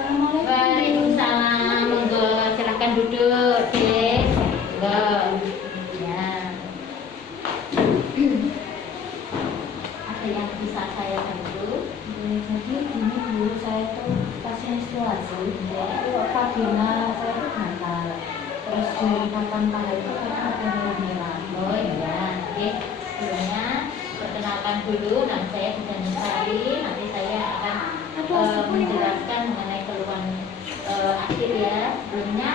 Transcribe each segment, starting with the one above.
Waalaikumsalam. Monggo silahkan duduk, Dek. Monggo. Ya. Ada yang bisa saya bantu? Jadi ini dulu saya tuh pasien isolasi, itu vagina saya tuh gatal, terus di papan paha itu ada merah. Oh iya, oke. Sebelumnya perkenalkan dulu, nama saya Budan Sari. Nanti saya akan menjelaskan mengenai keluhan akhir ya. Sebelumnya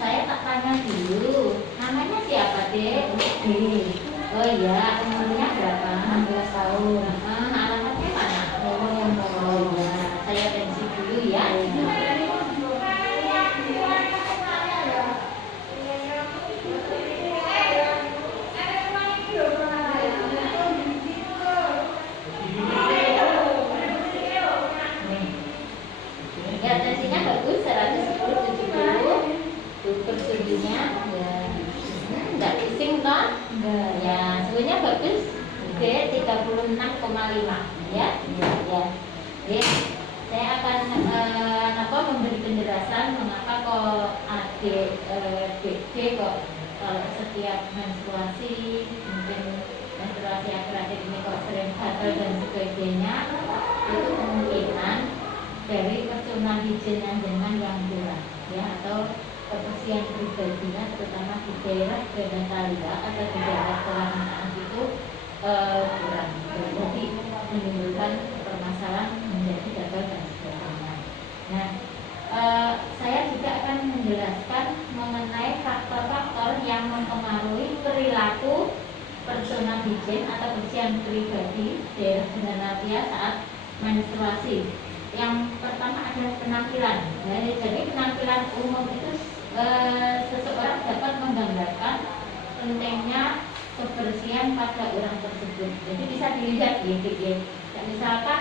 saya tak tanya dulu, namanya siapa, Dek? Oh iya, umurnya berapa? 16 tahun. Alamatnya mana? Memang yang Oh iya, saya tensi dulu ya. Ya, tensinya bagus, 110/70. Tutup suhunya, ya. Enggak pusing toh? Enggak. Ya, suhunya bagus. Oke, 36,5 ya. Ya. Oke. Saya akan memberi penjelasan mengapa kok adik BD kok kalau setiap menstruasi mungkin menstruasi akhir-akhir ini kok sering gatal dan sebagainya, itu kemungkinan dari personal hygiene dengan yang kurang ya, atau kebersihan pribadinya terutama di daerah genitalia atau di daerah kelamin itu kurang, jadi menimbulkan permasalahan menjadi gagal dan sebagainya. Nah, saya juga akan menjelaskan mengenai faktor-faktor yang mempengaruhi perilaku personal hygiene atau kebersihan pribadi daerah genitalia saat menstruasi. Yang pertama adalah penampilan. Jadi penampilan umum itu seseorang dapat menggambarkan pentingnya kebersihan pada orang tersebut. Jadi bisa dilihat gitu ya. Dan misalkan,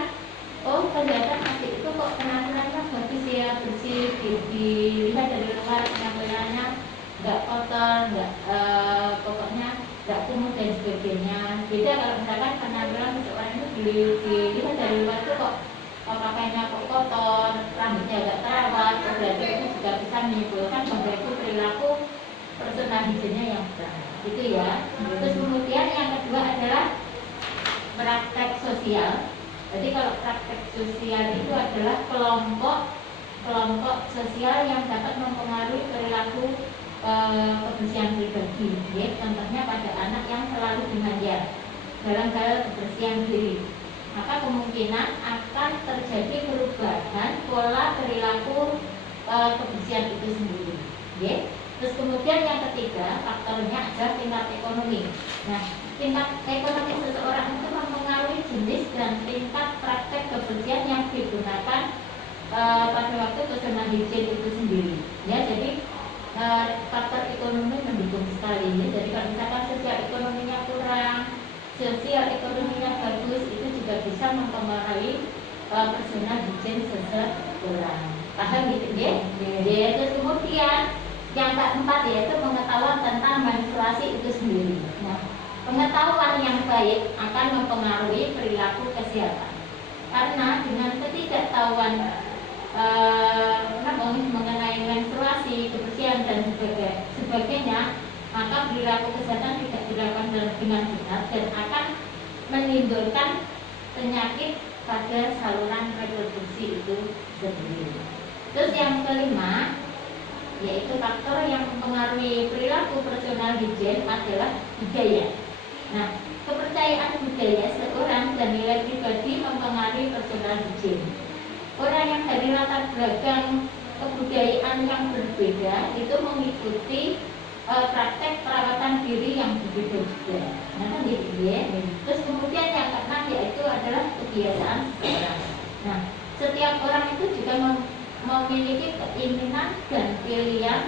oh kelihatan adik itu kok penampilannya bagus ya, bersih, dilihat dari luar penampilannya nggak kotor, nggak pokoknya nggak kumuh dan sebagainya. Beda kalau misalkan penampilan seseorang itu dilihat dari luar itu kok pakainya kok kotor, rambutnya agak terawat, berarti itu juga bisa menimbulkan bahwa itu perilaku personal hygiene yang kurang, gitu ya. Terus kemudian yang kedua adalah praktek sosial. Jadi kalau praktek sosial itu adalah kelompok sosial yang dapat mempengaruhi perilaku kebersihan pribadi. Ya, contohnya pada anak yang selalu dimanja dalam hal kebersihan diri, maka kemungkinan akan terjadi perubahan pola perilaku kebersihan itu sendiri. Ya. Terus kemudian yang ketiga faktornya adalah tingkat ekonomi. Nah, tingkat ekonomi seseorang itu mempengaruhi jenis dan tingkat praktek kebersihan yang digunakan pada waktu personal hygiene itu sendiri. Ya, jadi faktor ekonomi mendukung sekali. Ya. Jadi kalau misalkan sosial ekonominya kurang, sosial ekonominya bagus, itu juga bisa mempengaruhi personal hygiene seseorang. Paham gitu ya? Ya. Terus kemudian yang keempat yaitu pengetahuan tentang menstruasi itu sendiri. Nah, pengetahuan yang baik akan mempengaruhi perilaku kesehatan. Karena dengan ketidaktahuan mengenai menstruasi, kebersihan dan sebagainya, maka perilaku kesehatan tidak dilakukan dengan benar dan akan menimbulkan penyakit pada saluran reproduksi itu sendiri. Terus yang kelima, yaitu faktor yang mempengaruhi perilaku personal hygiene adalah budaya. Nah, kepercayaan budaya seorang dan nilai pribadi mempengaruhi personal hygiene. Orang yang dari latar belakang kebudayaan yang berbeda itu mengikuti praktek perawatan diri yang berbeda juga. Nah, gitu ya. Terus kemudian yang keenam yaitu adalah kebiasaan seseorang. Nah, setiap orang itu juga memiliki keinginan dan pilihan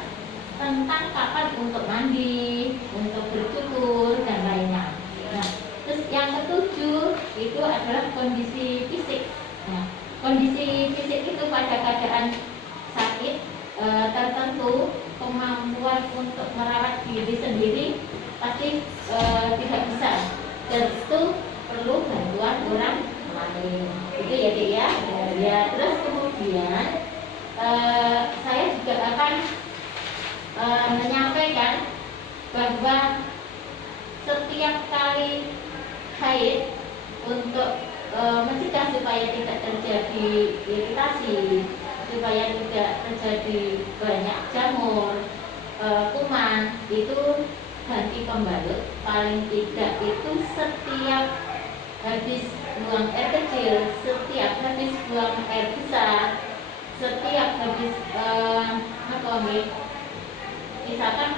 tentang kapan untuk mandi, untuk bercukur dan lainnya. Nah, terus yang ketujuh itu adalah kondisi fisik. Nah, kondisi fisik itu pada keadaan sakit tertentu, kemampuan untuk merawat diri sendiri pasti tidak bisa, dan itu perlu bantuan orang lain. Itu ya Dek ya. Ya, terus kemudian saya juga akan menyampaikan bahwa setiap kali haid untuk mencegah supaya tidak terjadi iritasi, supaya tidak terjadi banyak jamur, kuman, itu ganti pembalut paling tidak itu setiap habis buang air kecil, setiap habis buang air besar, setiap habis misalkan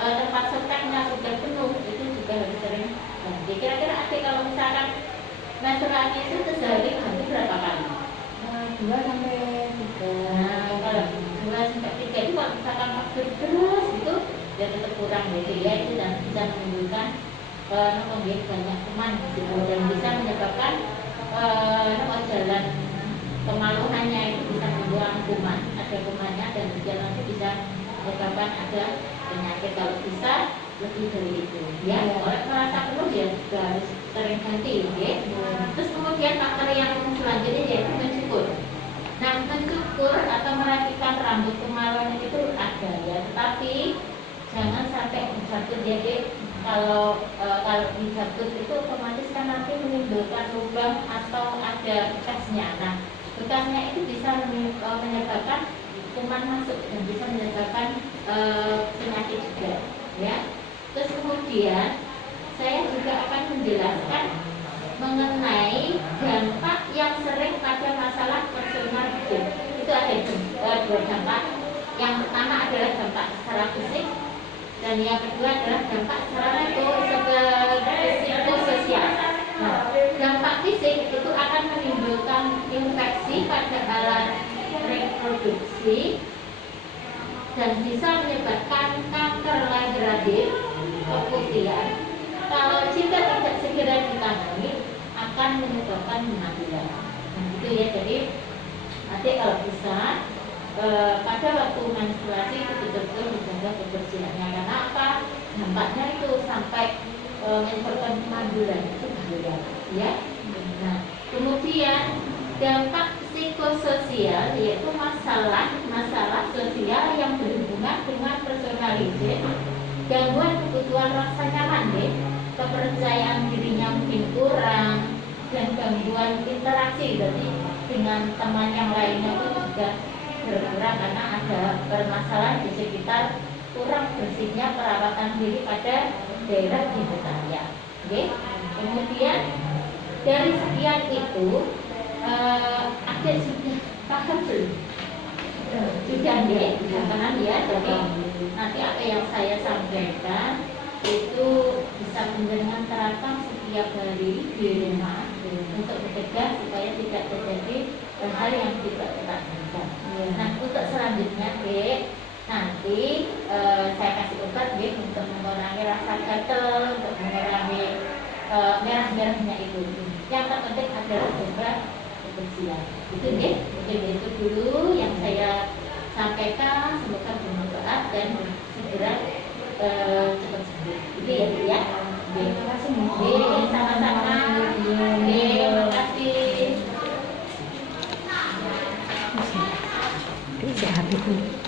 tempat seteknya sudah penuh, itu juga harus sering ganti. Kira-kira adik kalau misalkan menstruasi itu sehari ganti berapa kali? 2 sampai 3. Nah, kalau 2 sampai 3 itu kalau misalkan waktu terus itu ya tetap kurang gitu ya, itu dan bisa menimbulkan banyak kuman gitu, dan bisa menyebabkan jalan kemaluannya itu bisa membuang kuman, ada kumannya, dan berjalan itu bisa menyebabkan ada penyakit. Kalau bisa lebih dari itu ya, kalau merasa perlu ya juga harus sering ganti ya. Terus kemudian faktor yang selanjutnya yaitu mencukur. Nah, mencukur atau merapikan rambut kemaluan itu ada ya, tetapi jangan sampai dicabut. Jadi kalau dicabut itu otomatis kan nanti menimbulkan lubang atau ada bekasnya. Nah, bekasnya itu bisa menyebabkan kuman masuk dan bisa menyebabkan penyakit juga ya. Terus kemudian saya juga akan menjelaskan mengenai dampak yang sering pada masalah personal hidup. Itu ada 2 dampak. Yang pertama adalah dampak secara fisik, dan yang kedua adalah dampak secara psikososial. Nah, dampak fisik itu akan menimbulkan infeksi pada alat reproduksi dan bisa menyebabkan kanker lahir keputihan. Kalau jika tidak segera ditangani akan menyebabkan kematian. Nah, itu ya. Jadi adik kalau bisa pada waktu menstruasi itu betul-betul menjaga kebersihannya. Karena apa? Dampaknya itu sampai menyebabkan kematian itu bahaya ya. Nah, kemudian dampak psikososial yaitu masalah sosial yang berhubungan dengan personality, gangguan kebutuhan rasa nyaman deh, kepercayaan dirinya mungkin kurang, dan gangguan interaksi jadi dengan teman yang lainnya itu juga berkurang karena ada permasalahan di sekitar kurang bersihnya perawatan diri pada daerah genitalnya. Oke. Kemudian dari sekian itu ada sudah paham belum? Sudah deh, paham ya. Jadi nanti apa yang saya sampaikan itu bisa mendengar terapkan setiap hari di rumah untuk mencegah supaya tidak terjadi hal yang tidak kita inginkan. Nah, untuk selanjutnya deh, nanti saya kasih obat deh untuk mengurangi rasa gatal, untuk mengurangi merah-merahnya itu. Yang terpenting adalah juga kebersihan. Itu deh, mungkin itu dulu yang saya sampaikan. Semoga bermanfaat dan segera cepat sembuh. Itu ya, Bu ya. Terima kasih, Bu. Sama-sama. Terima kasih. Sehat itu.